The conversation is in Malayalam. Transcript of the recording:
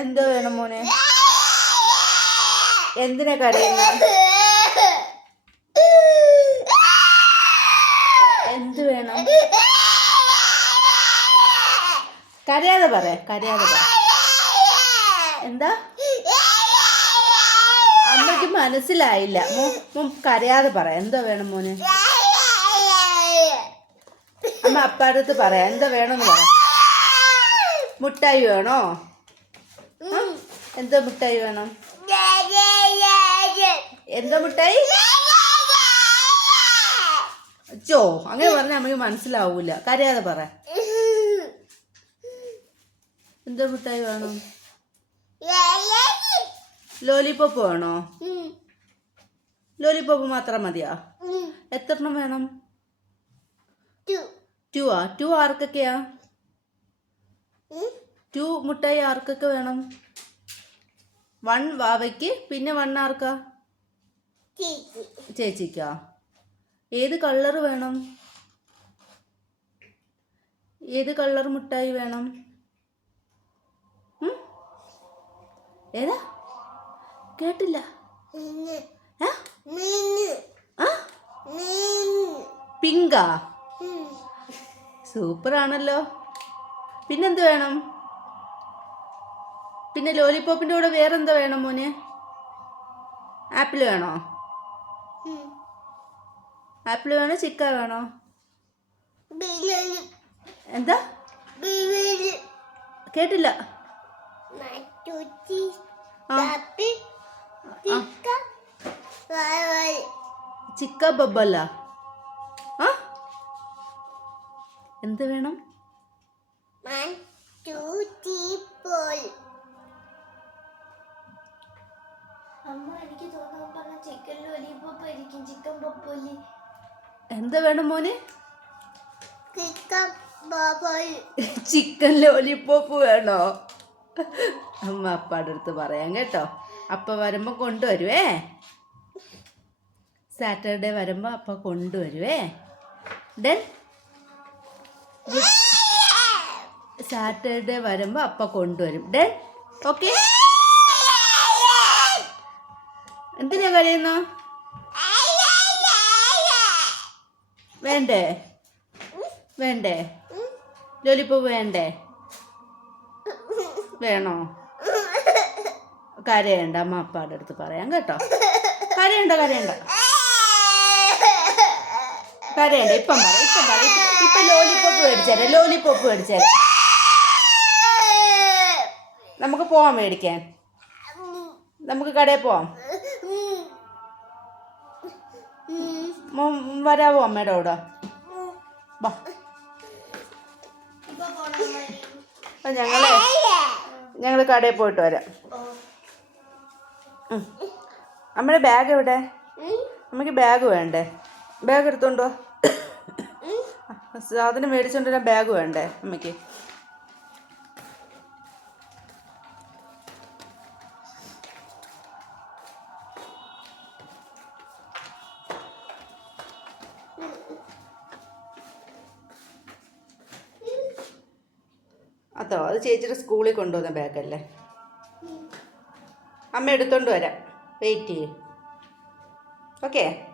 എന്തോ വേണം മോനെ? എന്തിനാ കരയുന്ന? എന്ത് വേണം? കരയാതെ പറ കരയാതെ പറ. എന്താ? അമ്മയ്ക്ക് മനസ്സിലായില്ല. മോൻ കരയാതെ പറ. എന്തോ വേണം മോനെ? അമ്മ അപ്പാടത്ത് പറയാം. എന്താ വേണമെന്ന് പറ. മുട്ടായി വേണോ? എന്തോ മിഠായി വേണം? എന്താ മിഠായി? ചോ അങ്ങനെ പറഞ്ഞാൽ നമുക്ക് മനസ്സിലാവൂല. കരയാതെ പറ. എന്താ മിഠായി വേണം? ലോലിപോപ്പ് വേണോ? ലോലിപോപ്പ് മാത്രം മതിയാ? എത്ര എണ്ണം വേണം ടു ആ? ടു ആർക്കൊക്കെയാ? ടു മുട്ടായി ആർക്കൊക്കെ വേണം? വൺ വാവയ്ക്ക് പിന്നെ വൺ ആർക്കാ? ചേച്ചിക്കാ. ഏത് കളർ വേണം? ഏത് കളർ മുട്ടായി വേണം? ഏതാ? കേട്ടില്ല. പിങ്കാ. സൂപ്പറാണല്ലോ. പിന്നെന്ത് വേണം? പിന്നെ ലോലിപോപ്പിന്റെ കൂടെ വേറെന്താ വേണം മോന്? ആപ്പിൾ വേണോ? ആപ്പിൾ വേണോ? ചിക്ക വേണോ? എന്താ? കേട്ടില്ല. ചിക്ക ബബ്ബല്ല എന്ത് വേണം? അമ്മ എനിക്ക് തോന്നുന്നു പറഞ്ഞ ചിക്കൻ ലോലിപോപ്പ് ആയിരിക്കും. ചിക്കൻ പപ്പോലി എന്താ വേണം മോനെ? ചിക്കൻ ലോലിപോപ്പ് വേണോ? അമ്മ അപ്പാടെ അടുത്ത് പറയാം കേട്ടോ. അപ്പ വരുമ്പോൾ കൊണ്ടുവരുവേ. സാറ്റർഡേ വരുമ്പോൾ അപ്പ കൊണ്ടുവരുവേ. ഡെൻ സാറ്റർഡേ വരുമ്പോൾ അപ്പ കൊണ്ടുവരും. ഡെൻ ഓക്കെ കരയുന്നു വേണ്ടേ? വേണ്ടേ? ലോലിപോപ്പ് വേണ്ടേ? വേണോ? കരയണ്ട അമ്മ അപ്പാടെ അടുത്ത് പറയാം കേട്ടോ. കരയണ്ട കരയണ്ട. കരയണ്ട ഇപ്പം പറ ഇപ്പം പറ. ഇപ്പം ലോലിപ്പോപ്പ് ലോലിപോപ്പ് മേടിച്ചേരാം മേടിച്ചേരെ മേടിച്ചേരാം. നമുക്ക് പോവാം മേടിക്കാൻ. നമുക്ക് കടയിൽ പോവാം. വരാവോ അമ്മയുടെ അവിടെ അപ്പൊ ഞങ്ങൾ ഞങ്ങൾ കടയിൽ പോയിട്ട് വരാം. അമ്മയുടെ ബാഗ് എവിടെ? അമ്മയ്ക്ക് ബാഗ് വേണ്ടേ? ബാഗ് എടുത്തോണ്ടോ സാധനം മേടിച്ചോണ്ടിരാൻ ബാഗ് വേണ്ടേ അമ്മയ്ക്ക്? അതോ അത് ചേച്ചിയുടെ സ്കൂളിൽ കൊണ്ടുവന്ന ബാഗല്ലേ? അമ്മ എടുത്തോണ്ട് വരാം. വെയിറ്റ് ചെയ്യും. ഓക്കെ